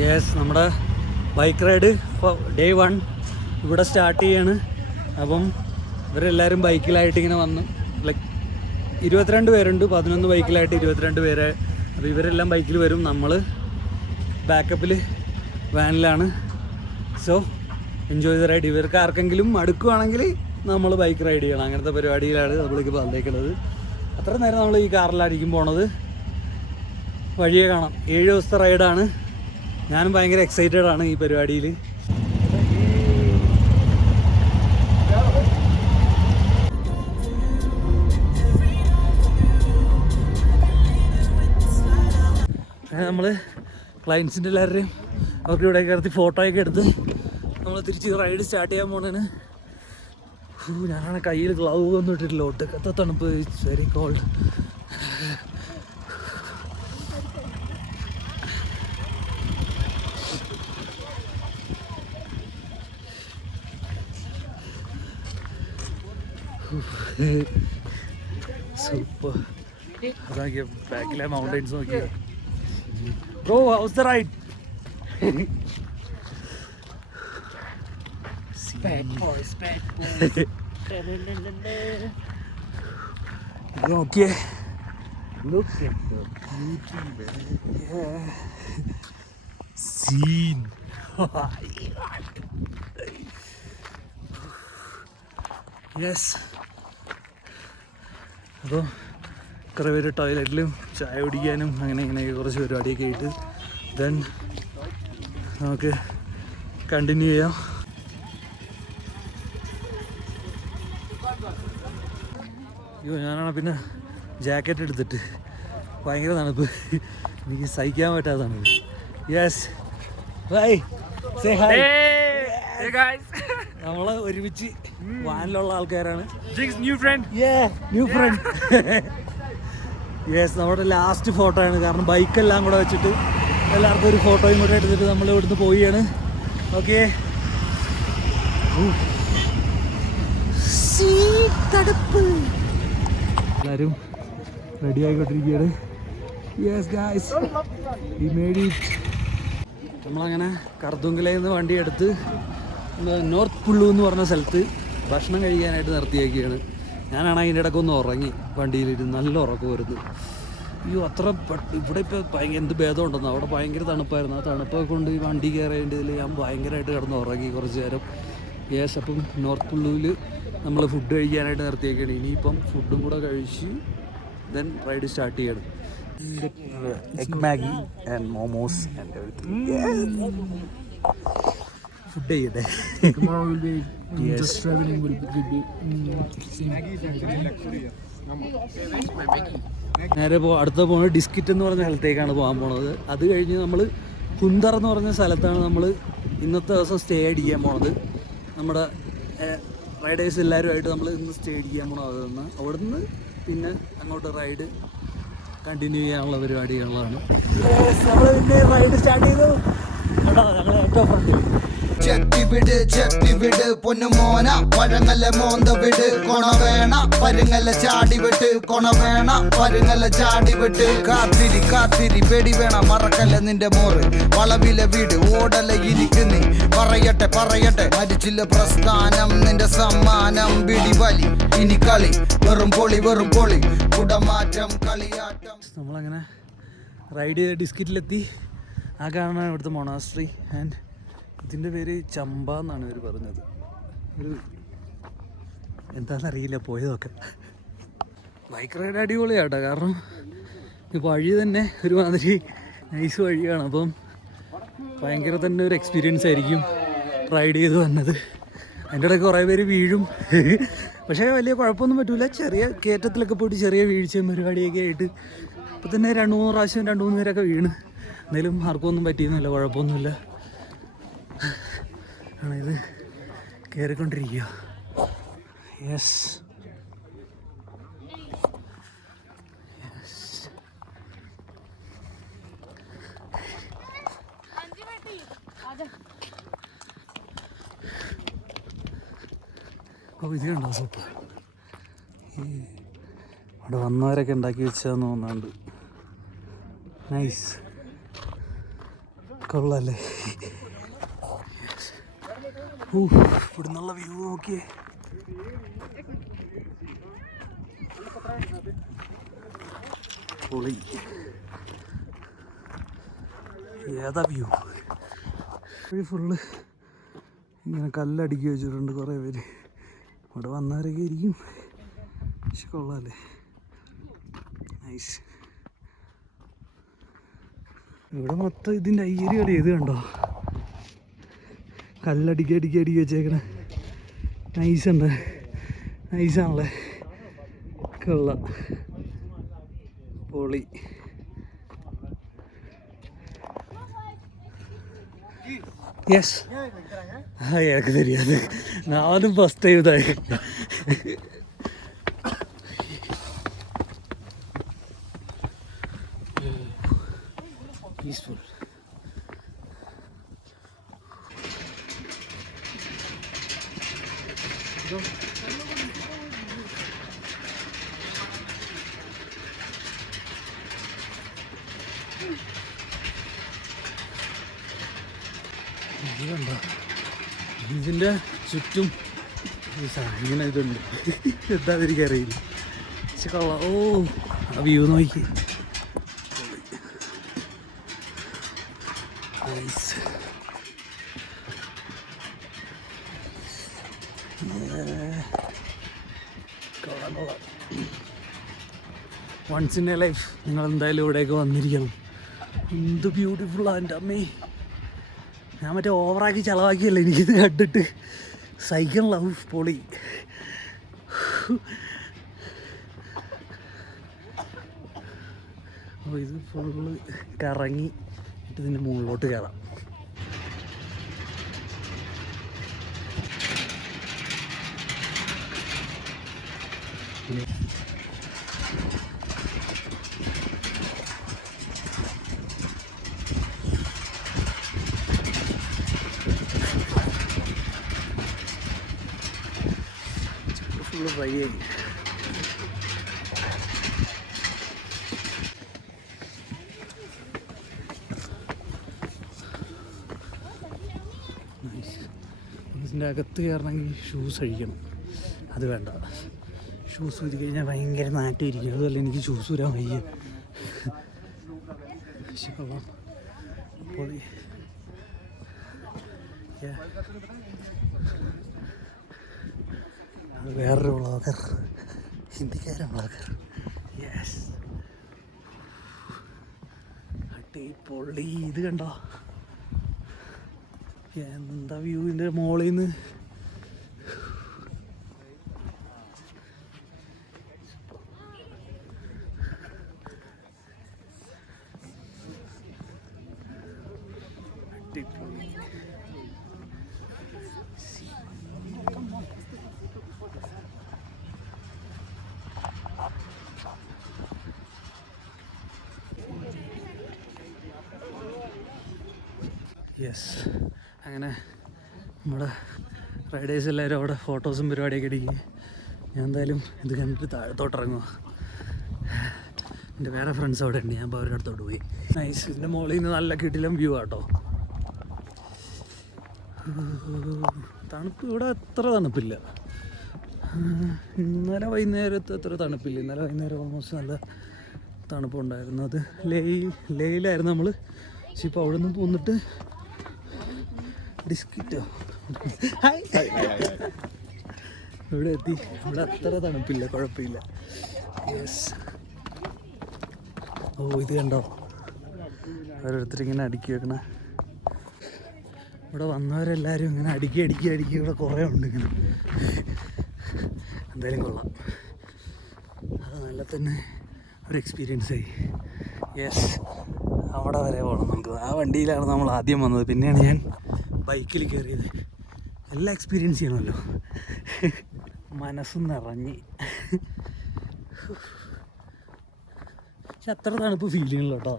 Yes, നമ്മുടെ bike ride day 1 ഇവിടെ start ചെയ്യാണ്. അപ്പം ഇവരെല്ലാവരും ബൈക്കിലായിട്ട് ഇങ്ങനെ വന്നു. ലൈക്ക് 22 പേരുണ്ട്, 11 ബൈക്കിലായിട്ട് 22 പേരെ. അപ്പോൾ ഇവരെല്ലാം ബൈക്കിൽ വരും, നമ്മൾ ബാക്കപ്പിൽ വാനിലാണ്. So enjoy the ride. ഇവർക്ക് ആർക്കെങ്കിലും അടുക്കുവാണെങ്കിൽ നമ്മൾ ബൈക്ക് റൈഡ് ചെയ്യണം. അങ്ങനത്തെ പരിപാടിയിലാണ് നമ്മൾക്ക് വന്നേക്കുന്നത്. അത്ര നേരം നമ്മൾ ഈ കാറിലായിരിക്കും പോണത്. വഴിയെ കാണാം. 7 ദിവസത്തെ റൈഡാണ്. ഞാനും ഭയങ്കര എക്സൈറ്റഡ് ആണ് ഈ പരിപാടിയിൽ. നമ്മൾ ക്ലയൻസിൻ്റെ എല്ലാവരുടെയും അവർക്ക് ഇവിടെ കയറി ഫോട്ടോയൊക്കെ എടുത്ത് നമ്മൾ തിരിച്ച് റൈഡ് സ്റ്റാർട്ട് ചെയ്യാൻ പോണേന്. ഞാനാണ് കയ്യിൽ ഗ്ലൗ ഒന്നും ഇട്ടിട്ടില്ല. ഒട്ടുക്കത്തെ തണുപ്പ്. It's very called. സൂപ്പർ. അതാക്കിയ ബാക്കിലെ mountains Nokia. Bro, house the ride? Bad boys. നോക്കിയേ, Look at the beauty, man. yeah. Scene. Yes. അപ്പോൾ കുറേ പേര് ടോയ്ലറ്റിലും ചായ കുടിക്കാനും അങ്ങനെ ഇങ്ങനെ കുറച്ച് പരിപാടിയൊക്കെ ആയിട്ട് ദെൻ നമുക്ക് കണ്ടിന്യൂ ചെയ്യാം. അയ്യോ, ഞാനാണ് പിന്നെ ജാക്കറ്റ് എടുത്തിട്ട് ഭയങ്കര തണുപ്പ്. എനിക്ക് സഹിക്കാൻ പറ്റാത്ത തണുപ്പ്. Yes, bye, say hi. Hey guys. നമ്മൾ ഒരുമിച്ച് വാനിലുള്ള ആൾക്കാരാണ്. New friend. New friend. Yes, നമ്മുടെ ലാസ്റ്റ് ഫോട്ടോ ആണ്. കാരണം ബൈക്കെല്ലാം കൂടെ വെച്ചിട്ട് എല്ലാവർക്കും ഒരു ഫോട്ടോയും കൂടെ എടുത്തിട്ട് നമ്മൾ ഇവിടുന്ന് പോവുകയാണ്. ഓക്കെ, തണുപ്പ്. എല്ലാവരും റെഡി ആയിക്കൊണ്ടിരിക്കുകയാണ്. Yes guys, we made it. നമ്മളങ്ങനെ കർദുങ്കലയിൽ നിന്ന് വണ്ടി എടുത്ത് നോർത്ത് പുള്ളു എന്ന് പറഞ്ഞ സ്ഥലത്ത് ഭക്ഷണം കഴിക്കാനായിട്ട് നിർത്തിയേക്കുകയാണ്. ഞാനാണ് അതിൻ്റെ ഇടയ്ക്കൊന്ന് ഉറങ്ങി വണ്ടിയിലിരുന്ന്. നല്ല ഉറക്കം വരുന്നു. അയ്യോ, അത്ര ഇവിടെ ഇപ്പോൾ ഭയങ്കര എന്ത് ഭേദമുണ്ടെന്ന്. അവിടെ ഭയങ്കര തണുപ്പായിരുന്നു. ആ തണുപ്പൊക്കെ കൊണ്ട് ഈ വണ്ടി കയറേണ്ടതിൽ ഞാൻ ഭയങ്കരമായിട്ട് കിടന്ന് ഉറങ്ങി കുറച്ച് നേരം. യെസ്, അപ്പം നോർത്ത് പുള്ളുവിൽ നമ്മൾ ഫുഡ് കഴിക്കാനായിട്ട് നിർത്തിയേക്കാണ്. ഇനിയിപ്പം ഫുഡും കൂടെ കഴിച്ച് ദെൻ റൈഡ് സ്റ്റാർട്ട് ചെയ്യണം. Egg Maggi and momos and everything. Food ചെയ്യട്ടെ. Tomorrow will be just traveling. Will be നേരെ അടുത്ത പോകുന്നത് ഡിസ്കിറ്റ് എന്ന് പറഞ്ഞ സ്ഥലത്തേക്കാണ് പോകാൻ പോണത്. അത് കഴിഞ്ഞ് നമ്മൾ കുന്തർ എന്ന് പറഞ്ഞ സ്ഥലത്താണ് നമ്മൾ ഇന്നത്തെ ദിവസം സ്റ്റേ അടിക്കാൻ പോണത്. നമ്മുടെ റൈഡേഴ്സ് എല്ലാവരുമായിട്ട് നമ്മൾ ഇന്ന് സ്റ്റേ അടിക്കാൻ പോകണം. അവിടുന്ന് പിന്നെ അങ്ങോട്ട് റൈഡ് കണ്ടിന്യൂ ചെയ്യാനുള്ള പരിപാടികളാണ്. നമ്മൾ പിന്നെ റൈഡ് സ്റ്റാർട്ട് ചെയ്തു. കേട്ടോ, ഞങ്ങൾ ഏറ്റവും ഫ്രണ്ടിൽ. ചെത്തിവിട് പൊന്നുമോന പഴങ്ങല്ല മോന്ത വിട് കൊണ വേണ പരുങ്ങല്ല ചാടി വിട്ട് കൊണ വേണ പരുങ്ങല്ല ചാടി വിട്ട് കാത്തിരി പേടി വേണ മറക്കല്ല നിന്റെ മോറ് വളവിലെ വീട് ഓടല ഇരിക്കുന്നി പറയട്ടെ മരിച്ചില്ല പ്രസ്ഥാനം നിന്റെ സമ്മാനം പിടിവലി ഇനി കളി വെറും പൊളി കുടമാറ്റം കളിയാട്ടം. നമ്മളങ്ങനെ റൈഡ് ചെയ്ത് ഡിസ്കിറ്റിലെത്തി. ആ കാണാൻ ഇവിടുത്തെ മൊണാസ്ട്രി. ആൻഡ് ഇതിൻ്റെ പേര് ചമ്പ എന്നാണ് ഇവർ പറഞ്ഞത്. ഒരു എന്താണെന്നറിയില്ല, പോയതൊക്കെ. Bike ride അടിപൊളിയാട്ടോ. കാരണം വഴി തന്നെ ഒരുമാതിരി നൈസ് വഴിയാണ്. അപ്പം ഭയങ്കര തന്നെ ഒരു എക്സ്പീരിയൻസ് ആയിരിക്കും റൈഡ് ചെയ്ത് വന്നത്. അതിൻ്റെ ഇടയ്ക്ക് കുറേ പേര് വീഴും. പക്ഷേ വലിയ കുഴപ്പമൊന്നും പറ്റില്ല. ചെറിയ കയറ്റത്തിലൊക്കെ പോയിട്ട് ചെറിയ വീഴ്ചയും പരിപാടിയൊക്കെ ആയിട്ട് ഇപ്പം തന്നെ 2-3 പ്രാവശ്യം 2-3 പേരൊക്കെ വീണ്. എന്തായാലും ആർക്കൊന്നും പറ്റിയൊന്നുമില്ല, കുഴപ്പമൊന്നുമില്ല. ആണിത് കയറിക്കൊണ്ടിരിക്കുക. യെസ്, ഓ ഇത് കണ്ടോ സൂപ്പർ. അവിടെ വന്നവരൊക്കെ ഉണ്ടാക്കി വെച്ചതെന്ന് തോന്നാണ്ട്. നൈസ്, കൊള്ളാല്ലേ? ഇവിടെ നിന്നുള്ള വ്യൂ നോക്കിയേ. പൊളി. ഏതാ വ്യൂ? ഫുള്ള് ഇങ്ങനെ കല്ലടുക്കി വെച്ചിട്ടുണ്ട് കുറേ പേര്. ഇവിടെ വന്നവരൊക്കെ ഇരിക്കും. പക്ഷെ കൊള്ളാല്ലേ? നൈസ്. ഇവിടെ മൊത്തം ഇതിൻ്റെ അയ്യരി കളി. ഇത് കണ്ടോ? കല്ലടിക്കി അടിക്കി അടിക്കി വെച്ചേക്കണേ. നൈസുണ്ട്, നൈസാണല്ലേ? കൊള്ളാം, പൊളി. യെസ്, எனக்கு தெரியாது, நானும் ஃபஸ்ட் டைம் தான். பீஸ்ஃபுல். ഇതുണ്ടോ? ഇതിൻ്റെ ചുറ്റും ഇങ്ങനെ ഇതുണ്ട്. എന്താ എനിക്കറിയില്ല. പക്ഷെ കൊള്ളാം. ഓ, ആ വ്യൂ നോക്കി. നൈസ്. കൊള്ളാം, കൊള്ളാം. വൺസ് ഇൻ എ ലൈഫ് നിങ്ങൾ എന്തായാലും ഇവിടെയൊക്കെ വന്നിരിക്കണം. എന്ത് ബ്യൂട്ടിഫുള്ളാണ് എൻ്റെ അമ്മേ. ഞാൻ മറ്റേ ഓവറാക്കി ചിലവാക്കിയല്ല, എനിക്കിത് കണ്ടിട്ട് സൈക്കിൾ ലവ്. പൊളി. അപ്പോൾ ഇത് ഫുള്ള് കറങ്ങി ഇതിൻ്റെ മുകളിലോട്ട് കയറാം. ഫുള്ള് ട്രൈ ചെയ്യും. ഇതിൻ്റെ അകത്ത് കയറണമെങ്കിൽ ഷൂസ് അഴിക്കണം. അത് വേണ്ട, ഷൂസ് ഊരി കഴിഞ്ഞാൽ ഭയങ്കര നാട്ടിയിരിക്കും. അതുമല്ല എനിക്ക് ഷൂസ് ഊരാൻ വയ്യ. പക്ഷെ കൊള്ളാം, പൊളി. അത് വേറൊരു വ്ളോഗർ, ഹിന്ദിക്കാരൻ വ്ളോഗർ. യെസ്, അടിപൊളി. ഇത് കണ്ടോ? എന്താ വ്യൂവിൻ്റെ മോളിൽ നിന്ന്. അടിപൊളി. യെസ്, അങ്ങനെ നമ്മുടെ റൈഡേഴ്സ് എല്ലാവരും അവിടെ ഫോട്ടോസും പരിപാടിയൊക്കെ അടിക്കുക. ഞാൻ എന്തായാലും ഇത് കണ്ടിട്ട് താഴത്തോട്ടിറങ്ങുക. എൻ്റെ വേറെ ഫ്രണ്ട്സ് അവിടെ ഉണ്ട്, ഞാൻ അപ്പോൾ അവരുടെ അടുത്തോട്ട് പോയി. നൈസ്. ഇതിൻ്റെ മുകളിൽ നിന്ന് നല്ല കിടിലം വ്യൂ ആട്ടോ. തണുപ്പ് ഇവിടെ അത്ര തണുപ്പില്ല. ഇന്നലെ വൈകുന്നേരത്ത് അത്ര തണുപ്പില്ല. ഇന്നലെ വൈകുന്നേരം ഓൾമോസ്റ്റ് നല്ല തണുപ്പുണ്ടായിരുന്നു. അത് ലേയിലായിരുന്നു നമ്മൾ. പക്ഷെ ഇപ്പോൾ അവിടെ നിന്ന് പോന്നിട്ട് ഡിസ്കിറ്റോ ഇവിടെ എത്തി. ഇവിടെ അത്ര തണുപ്പില്ല, കുഴപ്പമില്ല. യെസ്. ഓ, ഇത് കണ്ടോ? ഓരോരുത്തരിങ്ങനെ അടുക്കി വെക്കണ. ഇവിടെ വന്നവരെല്ലാവരും ഇങ്ങനെ അടുക്കി ഇവിടെ കുറേ ഉണ്ട് ഇങ്ങനെ. എന്തായാലും കൊള്ളാം. അത് നല്ല തന്നെ ഒരു എക്സ്പീരിയൻസ് ആയി. യെസ്, അവിടെ വരെ പോകണം നമുക്ക്. ആ വണ്ടിയിലാണ് നമ്മൾ ആദ്യം വന്നത്, പിന്നെയാണ് ഞാൻ ബൈക്കിൽ കയറിയത്. എല്ലാം എക്സ്പീരിയൻസ് ചെയ്യണമല്ലോ. മനസ്സും നിറഞ്ഞ്. പക്ഷെ അത്ര തണുപ്പ് ഫീൽ ചെയ്യണല്ലോ കേട്ടോ.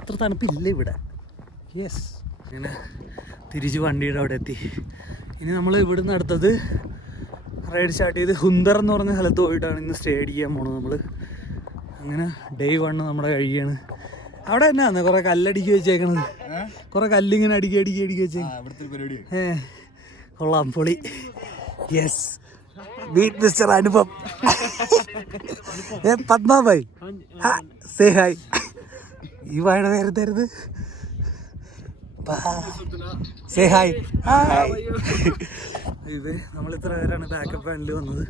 അത്ര തണുപ്പില്ല ഇവിടെ. യെസ്. അങ്ങനെ തിരിച്ച് വണ്ടിയുടെ അവിടെ എത്തി. ഇനി നമ്മൾ ഇവിടുന്ന് അടുത്തത് റൈഡ് സ്റ്റാർട്ട് ചെയ്ത് ഹുന്ദർ എന്ന് പറഞ്ഞ സ്ഥലത്ത് പോയിട്ടാണ് ഇന്ന് സ്റ്റേ ചെയ്യാൻ പോണത് നമ്മൾ. അങ്ങനെ ഡേ 1 നമ്മുടെ കഴിയാണ്. അവിടെ എന്നാന്ന് കുറെ കല്ലടിക്കി വെച്ചേക്കണത്, കുറെ കല്ലിങ്ങനെ അടുക്കി വെച്ചേ. കൊള്ളാം, പൊളി. Yes, meet mister Anupam. Padmabhai say hi. ഈ വാഴ നേരത്തെ സേ ഹായ്. ഇത് നമ്മളിത്ര പേരാണ് ബാക്കപ്പ് വാനിൽ വന്നത്.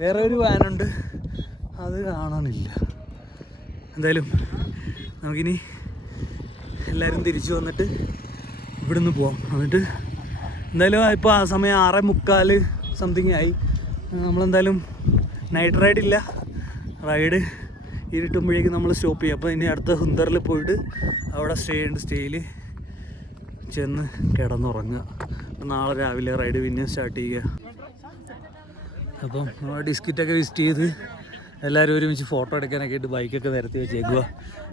വേറെ ഒരു വാനുണ്ട്, അത് കാണാനില്ല. എന്തായാലും നമുക്കിനി എല്ലാവരും തിരിച്ചു വന്നിട്ട് ഇവിടുന്ന് പോവാം. എന്നിട്ട് എന്തായാലും ഇപ്പോൾ ആ സമയം 6:45 സംതിങ് ആയി. നമ്മളെന്തായാലും നൈറ്റ് റൈഡില്ല, റൈഡ് ഇരുട്ടുമ്പോഴേക്കും നമ്മൾ സ്റ്റോപ്പ് ചെയ്യും. അപ്പോൾ ഇനി അടുത്ത ഹുന്ദറിൽ പോയിട്ട് അവിടെ സ്റ്റേയിൽ ചെന്ന് കിടന്നുറങ്ങുക. നാളെ രാവിലെ റൈഡ് പിന്നെ സ്റ്റാർട്ട് ചെയ്യുക. അപ്പം നമ്മൾ ഡിസ്കിറ്റൊക്കെ വിസിറ്റ് ചെയ്ത് എല്ലാവരും ഒരുമിച്ച് ഫോട്ടോ എടുക്കാനൊക്കെ ആയിട്ട് ബൈക്കൊക്കെ നിരത്തി വെച്ചേക്കുക.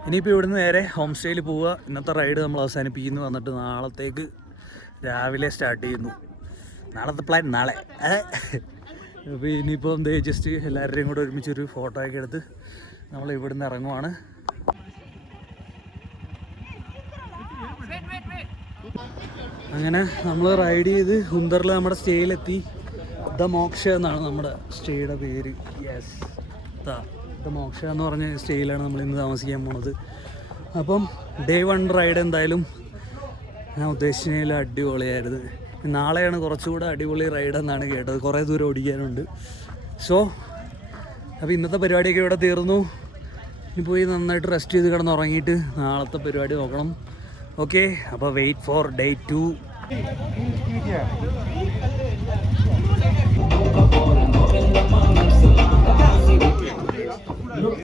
ഇനിയിപ്പോൾ ഇവിടുന്ന് നേരെ ഹോം സ്റ്റേയിൽ പോവുക. ഇന്നത്തെ റൈഡ് നമ്മൾ അവസാനിപ്പിക്കുന്നു. വന്നിട്ട് നാളത്തേക്ക് രാവിലെ സ്റ്റാർട്ട് ചെയ്യുന്നു. നാളത്തെ പ്ലാൻ നാളെ. അപ്പോൾ ഇനിയിപ്പോൾ എന്ത് ജസ്റ്റ് എല്ലാവരുടെയും കൂടെ ഒരുമിച്ചൊരു ഫോട്ടോ ഒക്കെ എടുത്ത് നമ്മൾ ഇവിടുന്ന് ഇറങ്ങുവാണ്. അങ്ങനെ നമ്മൾ റൈഡ് ചെയ്ത് ഹുന്ദറിൽ നമ്മുടെ സ്റ്റേയിലെത്തി. ദ മോക്ഷ എന്നാണ് നമ്മുടെ സ്റ്റേയുടെ പേര്. യെസ്, ദ മോക്ഷ എന്ന് പറഞ്ഞ സ്റ്റേയിലാണ് നമ്മൾ ഇന്ന് താമസിക്കാൻ പോണത്. അപ്പം ഡേ 1 റൈഡ് എന്തായാലും ഞാൻ ഉദ്ദേശിച്ചതിൽ അടിപൊളിയായിരുന്നു. നാളെയാണ് കുറച്ചുകൂടെ അടിപൊളി റൈഡ് എന്നാണ് കേട്ടത്. കുറേ ദൂരം ഓടിക്കാനുണ്ട്. സോ അപ്പോൾ ഇന്നത്തെ പരിപാടിയൊക്കെ ഇവിടെ തീർന്നു. ഇനി പോയി നന്നായിട്ട് റെസ്റ്റ് ചെയ്ത് കിടന്നുറങ്ങിയിട്ട് നാളത്തെ പരിപാടി നോക്കണം. ഓക്കെ, അപ്പോൾ വെയിറ്റ് ഫോർ ഡേ 2.